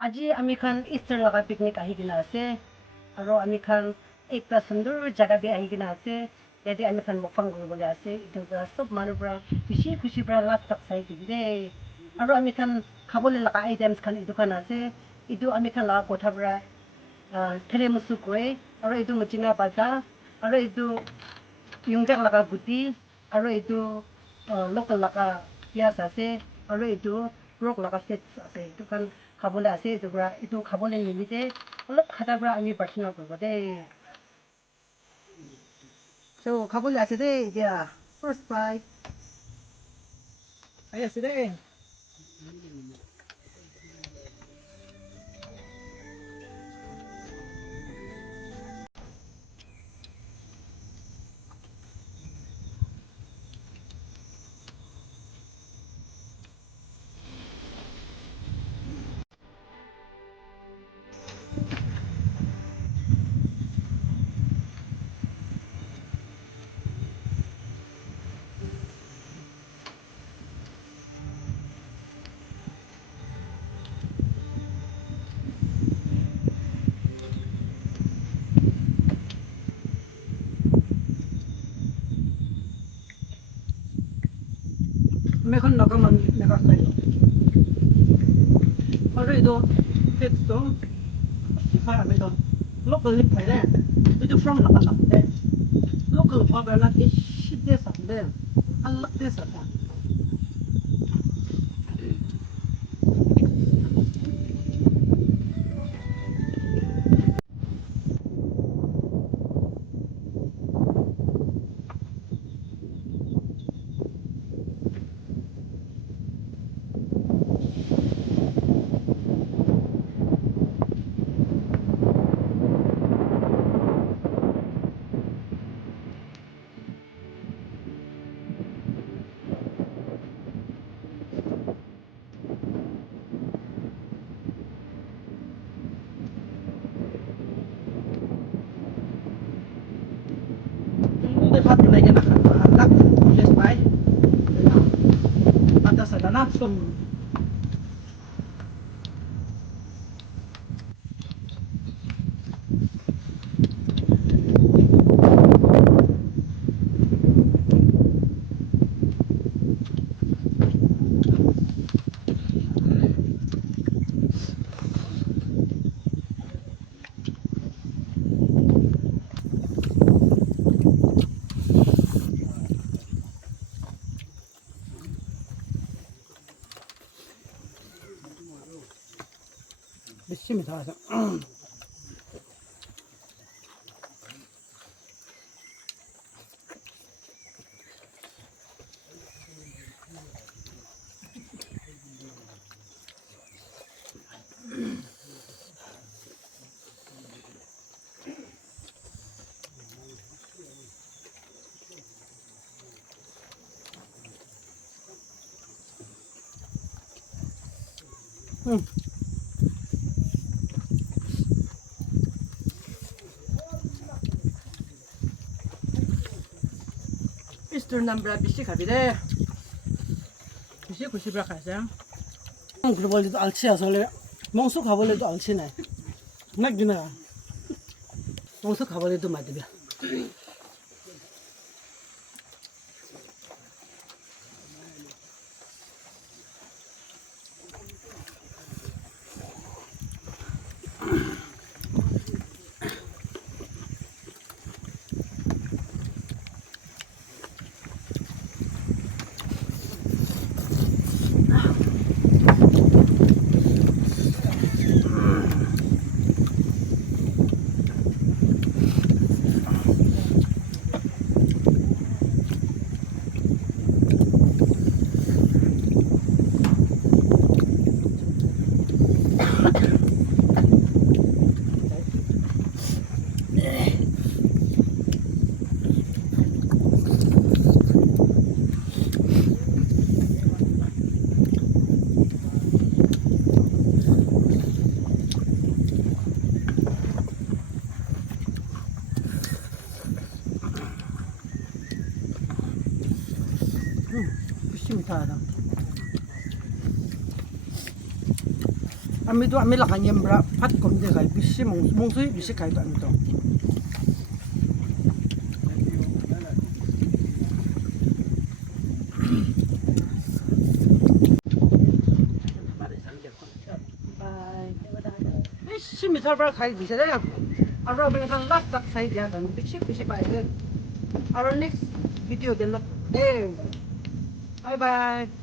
আজি আমি খান ইষ্টাৰ লগা পিকনিক আহি কিনে আছে আৰু আমি খান একটা সুন্দৰ জাগা দি আহি কিনে আছে ইয়াতে আমি খান মকপাং কৰিবলৈ আছে ইটোৰ পৰা চব মানুহৰ পৰা খুচি খুচি পৰা লাখ লাখ চাই দিবি দেই আৰু আমি খান খাবলৈ লগা আইটেমছ খান এইটো খান আছে এইটো আমি খান লগা কথা পৰা থেৰে মুচু কয় আৰু এইটো মুচিনা পাতা আৰু এইটো ইংজাক লগা গুটি আৰু এইটো লোকেল লগা পিঁয়াজ আছে আৰু এইটো ৰক লগা ফেটছ আছে এইটো খান খাবলৈ আছে এইটোৰ পৰা এইটো খাবলৈ নিমিতে অলপ খাটাৰ পৰা আমি প্ৰাৰ্থনা কৰিব দেই চ' খাবলৈ আছে দেই এতিয়া ফাৰ্ষ্ট বাইট আহি আছে দেই আমি এখন নগমান মেঘাক খাই আৰু এইটো ফেটছটো খাই আমি তো লোকেল খাই দে এইটো ফ্ৰম লগা লাগতে লোকেল খোৱা বেলা ইচ্ছি দে চান্দে আল্লাহ দে চান্দে dapat naik nak anak just by atas ada langsung Bismillah. Easter number bisi খাবি দে বেছি খুচি পৰা খাইছে গ্লোবালিটো আলচি আচলতে মাংস খাবলৈতো আলচি নাই না কিনা মাংস খাবলৈতো মাতিবি Bismillah. Ami lakan yang bra pat kom dia kai bisi mong sui bisi kai tu ami tu. Bye. Bisi misal bra kai bisi dah. Aro bengkang lak tak sai dia kan bisi kai dia. Aro next video dia nak. Bye bye.